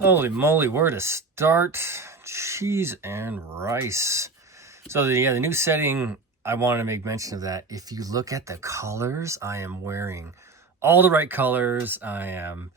Holy moly, where to start? Cheese and rice. So the new setting, I wanted to make mention of that. If you look at the colors, I am wearing all the right colors. I am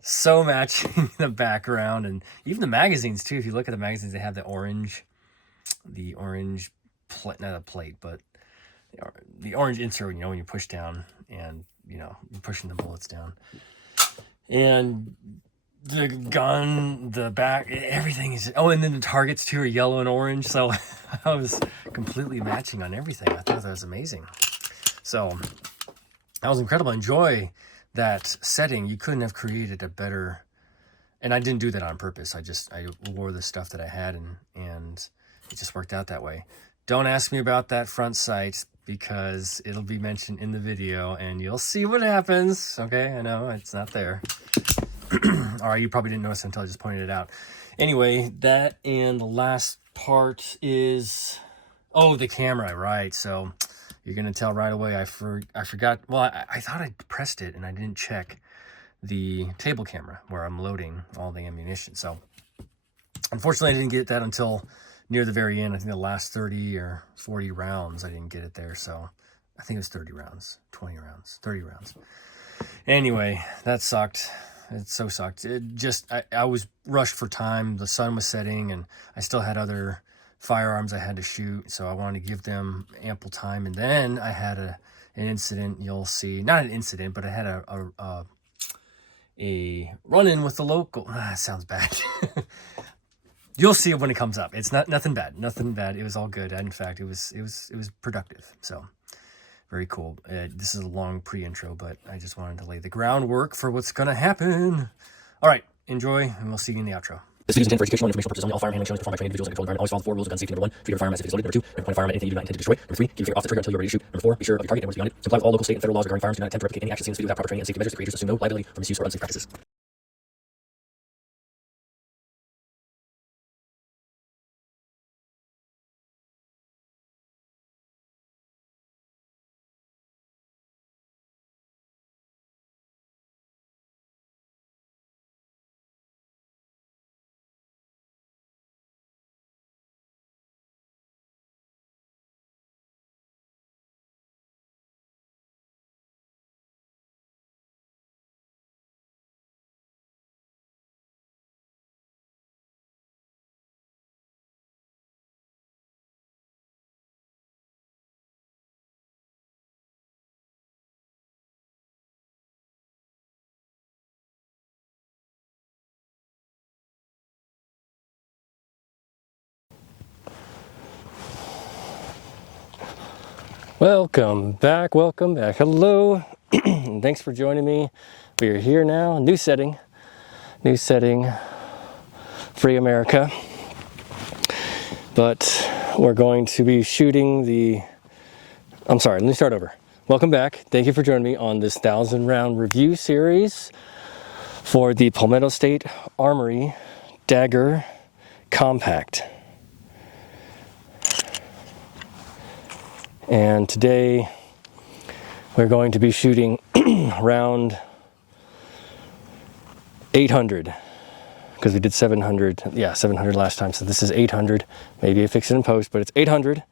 so matching the background and even the magazines too. If you look at the magazines, they have the orange plate, not a plate, but the orange insert, when you push down and, you're pushing the bullets down. And the gun, the back, everything is, and then the targets too are yellow and orange. So I was completely matching on everything. I thought that was amazing. So that was incredible. Enjoy that setting. You couldn't have created a better, and I didn't do that on purpose. I wore the stuff that I had and it just worked out that way. Don't ask me about that front sight because it'll be mentioned in the video and you'll see what happens. Okay, I know it's not there. All right, you probably didn't notice until I just pointed it out. Anyway, that and the last part is, the camera, right? So you're gonna tell right away I forgot. Well, I thought I pressed it and I didn't check the table camera where I'm loading all the ammunition. So unfortunately, I didn't get that until near the very end. I think the last 30 or 40 rounds, I didn't get it there. So I think it was 30 rounds, 20 rounds, 30 rounds. Anyway, that sucked. It so sucked. I was rushed for time. The sun was setting and I still had other firearms I had to shoot. So I wanted to give them ample time. And then I had an incident. You'll see, not an incident, but I had a run-in with the local. It sounds bad. You'll see it when it comes up. It's nothing bad. It was all good. In fact, it was productive. So very cool. This is a long pre-intro, but I just wanted to lay the groundwork for what's going to happen. All right, enjoy, and we'll see you in the outro. This video is intended for educational and informational purposes only. All firearm handling is performed by trained individuals in a controlled environment. Always follow the 4 rules of gun safety. Number 1, treat your firearm as if it is loaded. Number 2, never point a firearm at anything you do not intend to destroy. Number 3, keep your finger off the trigger until you're ready to shoot. Number 4, be sure of your target and what's beyond it. Comply with all local, state, and federal laws regarding firearms. Do not attempt to replicate any action seen in this video without proper training and safety measures. The creators assume no liability for misuse or unsafe practices. Welcome back. Hello. Thanks for joining me. We are here now. New setting. Free America. But we're going to be shooting let me start over. Welcome back. Thank you for joining me on this 1,000-round review series for the Palmetto State Armory Dagger Compact. And today we're going to be shooting round 800 because we did 700. Yeah, 700 last time. So this is 800. Maybe I fix it in post, but it's 800.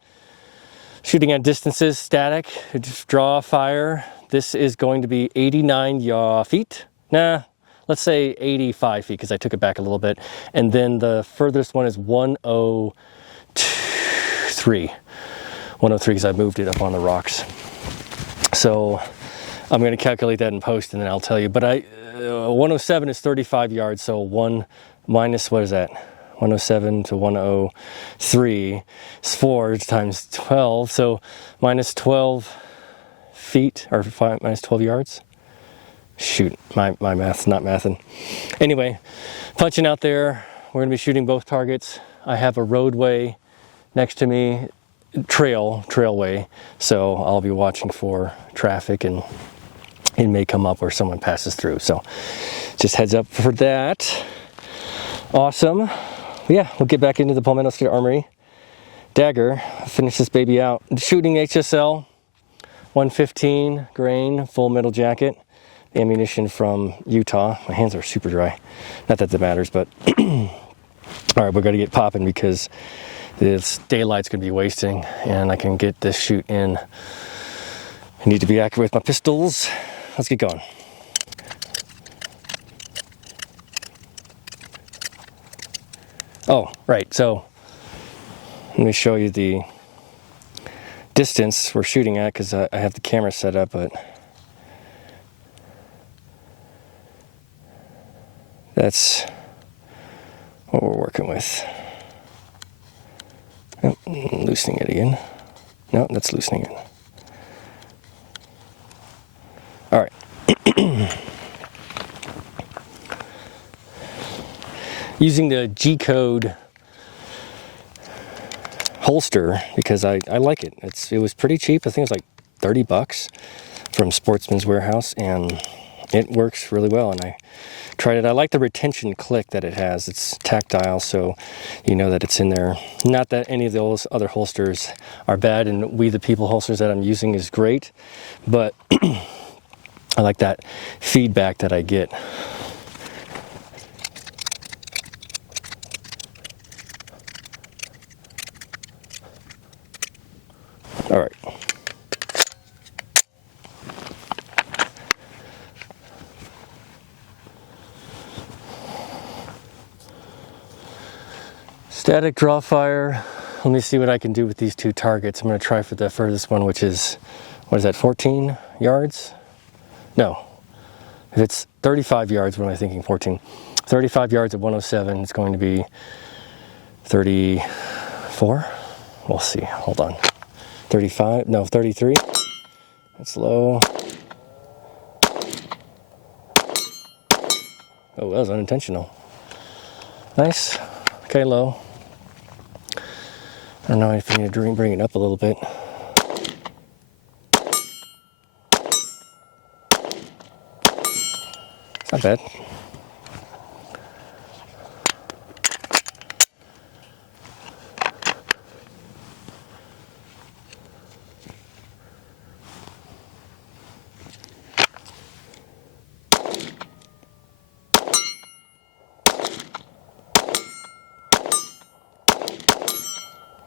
Shooting at distances, static, just draw, fire. This is going to be 89 feet. Nah, let's say 85 feet because I took it back a little bit. And then the furthest one is 103. 103 because I moved it up on the rocks. So I'm going to calculate that in post and then I'll tell you. But 107 is 35 yards, so 1 minus, what is that? 107 to 103 is 4 times 12, so minus 12 feet, or minus 12 yards. Shoot, my math's not mathing. Anyway, punching out there. We're going to be shooting both targets. I have a roadway next to me, trailway, so I'll be watching for traffic and it may come up where someone passes through, so just heads up for that. Awesome. Yeah, we'll get back into the Palmetto State Armory Dagger, finish this baby out. Shooting HSL 115 grain full metal jacket. ammunition from Utah. My hands are super dry. Not that matters, but all right, we're gonna get popping because this daylight's gonna be wasting and I can get this shoot in. I need to be accurate with my pistols. Let's get going. Oh, right, so let me show you the distance we're shooting at because I have the camera set up, but that's what we're working with. Oh, loosening it again. No, that's loosening it. All right. Using the G-code holster because I like it. It was pretty cheap. I think it was like 30 bucks from Sportsman's Warehouse, and it works really well. And I tried it. I like the retention click that it has. It's tactile, so you know that it's in there. Not that any of those other holsters are bad, and We the People holsters that I'm using is great, but I like that feedback that I get. All right. Static draw fire. Let me see what I can do with these two targets. I'm going to try for the furthest one, which is, what is that, 14 yards? No. If it's 35 yards, what am I thinking? 14. 35 yards at 107, it's going to be 34. We'll see. Hold on. 35, no, 33. That's low. Oh, that was unintentional. Nice. Okay, low. I don't know if I need to bring it up a little bit. It's not bad.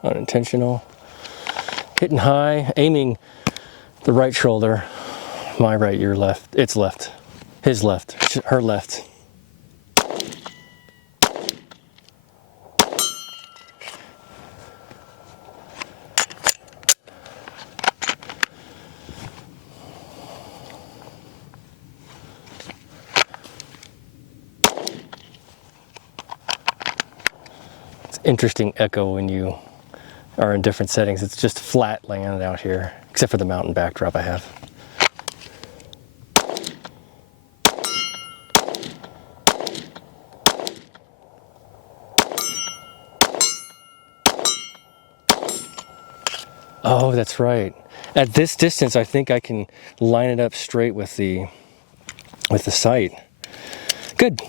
Unintentional. Hitting high, aiming the right shoulder. My right, your left. It's left. His left. Her left. It's interesting echo when you are in different settings. It's just flat land out here, except for the mountain backdrop I have. Oh, that's right. At this distance, I think I can line it up straight with the sight. Good,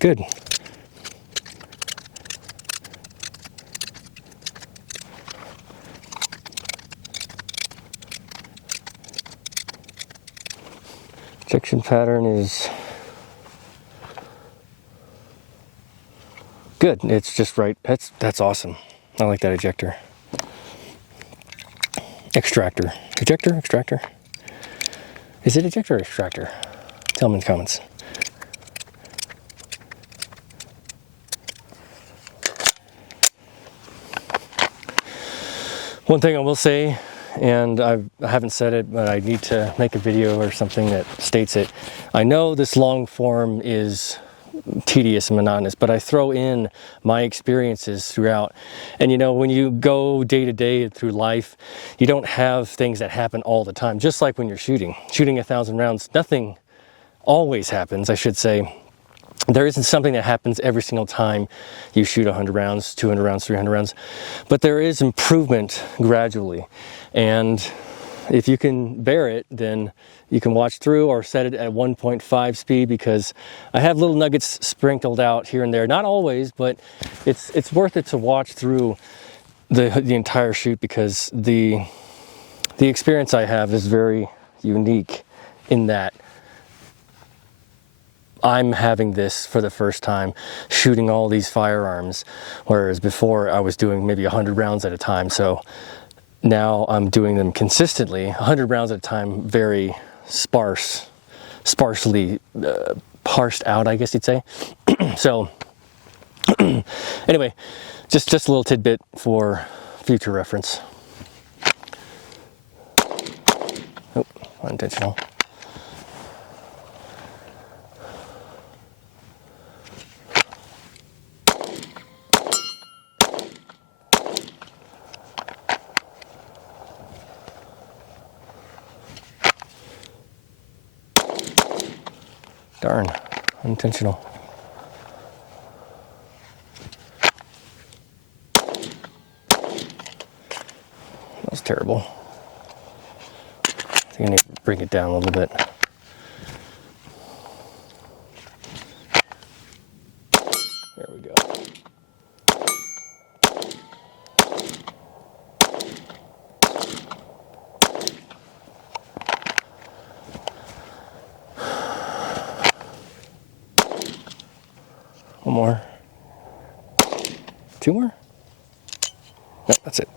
good. Ejection pattern is good. It's just right. That's awesome. I like that ejector. Extractor. Ejector? Extractor? Is it ejector or extractor? Tell me in the comments. One thing I will say, and I haven't said it, but I need to make a video or something that states it. I know this long form is tedious and monotonous, but I throw in my experiences throughout. And you know, when you go day to day through life, you don't have things that happen all the time. Just like when you're shooting 1,000 rounds, nothing always happens, I should say. There isn't something that happens every single time you shoot 100 rounds, 200 rounds, 300 rounds, but there is improvement gradually. And if you can bear it, then you can watch through or set it at 1.5 speed, because I have little nuggets sprinkled out here and there. Not always, but it's worth it to watch through the entire shoot, because the experience I have is very unique in that I'm having this for the first time, shooting all these firearms, whereas before I was doing maybe 100 rounds at a time. So now I'm doing them consistently, 100 rounds at a time, very sparsely parsed out, I guess you'd say. So anyway, just a little tidbit for future reference. Oh, unintentional. Darn, unintentional. That was terrible. I think I need to bring it down a little bit. There we go. One more. Two more? No, that's it.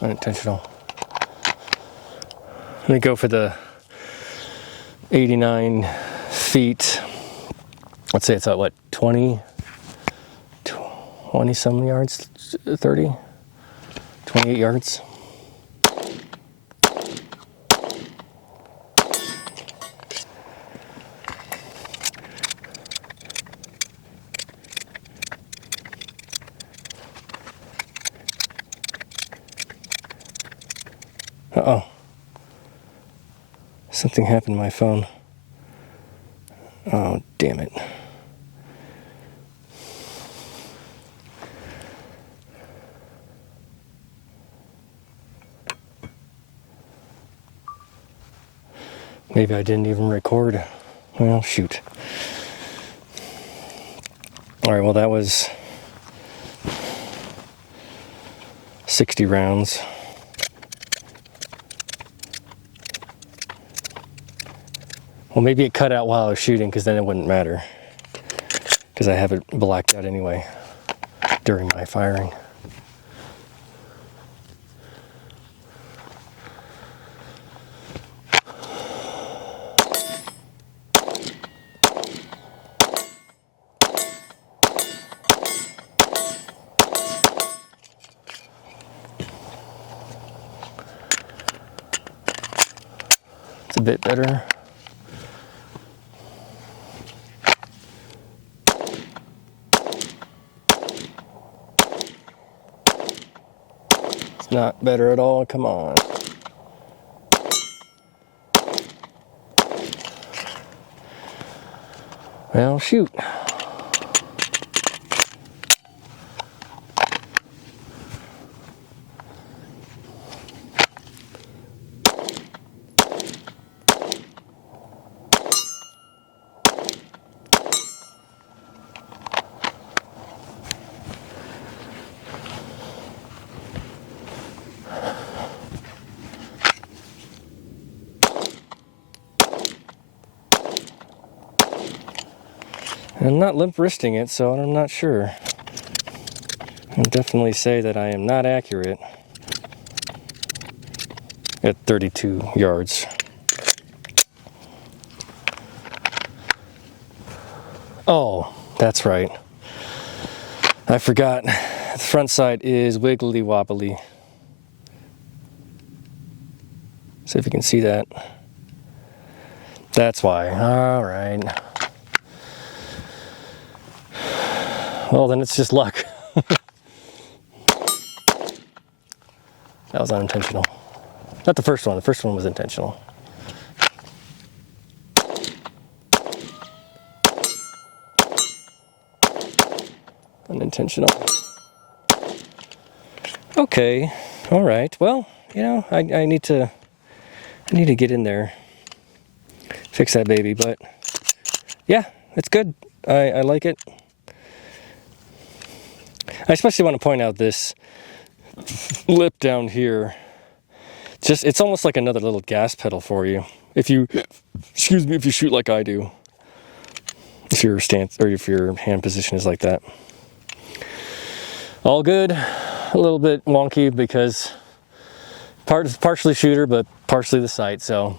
Unintentional. Let me go for the 89 feet. Let's say it's at what, 20 some yards, 30, 28 yards. Uh-oh. Something happened to my phone. Oh, damn it. Maybe I didn't even record. Well, shoot. All right, well, that was 60 rounds. Well, maybe it cut out while I was shooting, because then it wouldn't matter, because I have it blacked out anyway during my firing. It's a bit better. It's not better at all, come on. Well, shoot. I'm not limp wristing it, so I'm not sure. I'll definitely say that I am not accurate at 32 yards. Oh, that's right. I forgot. The front sight is wiggly wobbly. See if you can see that. That's why. All right. Well, then it's just luck. That was unintentional. Not the first one. The first one was intentional. Unintentional. Okay. All right. Well, you know, I need to get in there, fix that baby. But yeah, it's good. I like it. I especially want to point out this lip down here. It's almost like another little gas pedal for you. If you, excuse me, if you shoot like I do. If your stance or if your hand position is like that. All good. A little bit wonky because partially shooter, but partially the sight. So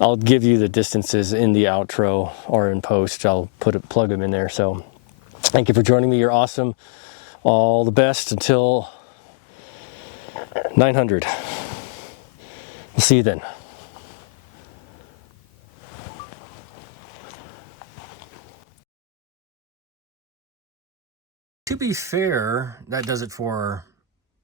I'll give you the distances in the outro or in post. I'll plug them in there. So thank you for joining me. You're awesome. All the best until 900. We'll see you then. To be fair, that does it for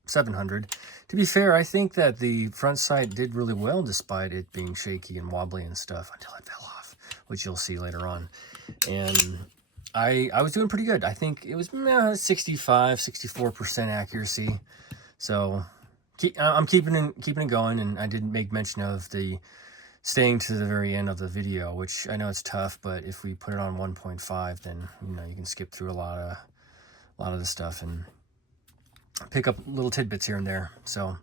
700. To be fair, I think that the front sight did really well despite it being shaky and wobbly and stuff until it fell off, which you'll see later on. And I was doing pretty good. I think it was 65, 64% accuracy. So I'm keeping it going, and I didn't make mention of the staying to the very end of the video, which I know it's tough, but if we put it on 1.5, then you can skip through a lot of the stuff and pick up little tidbits here and there. So,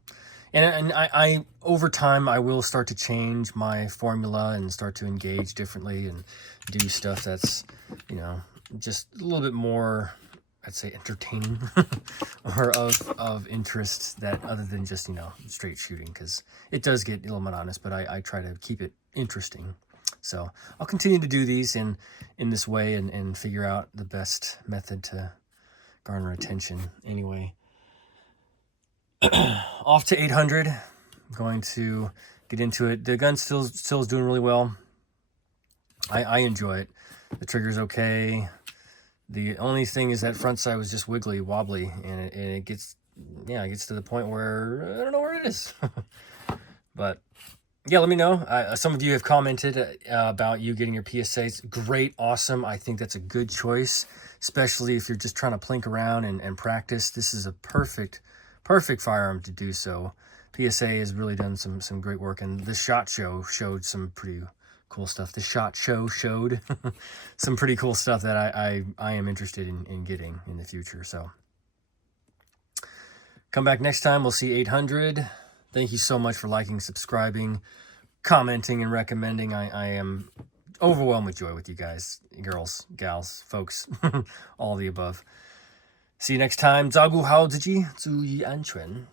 and I over time I will start to change my formula and start to engage differently and do stuff that's just a little bit more, I'd say, entertaining or of interest, that other than just straight shooting, because it does get a little monotonous, but I try to keep it interesting. So I'll continue to do these in this way and figure out the best method to garner attention. Anyway, off to 800. I'm going to get into it. The gun still is doing really well. I enjoy it. The trigger's okay. The only thing is that front sight was just wiggly, wobbly, and it gets to the point where I don't know where it is. But yeah, let me know. Some of you have commented about you getting your PSAs. Great, awesome. I think that's a good choice, especially if you're just trying to plink around and practice. This is a perfect firearm to do so. PSA has really done some great work, and the SHOT Show showed some pretty cool stuff. The SHOT Show showed some pretty cool stuff that I am interested in getting in the future. So come back next time. We'll see 800. Thank you so much for liking, subscribing, commenting, and recommending. I am overwhelmed with joy with you guys, girls, gals, folks, all of the above. See you next time. 照顾好自己，注意安全。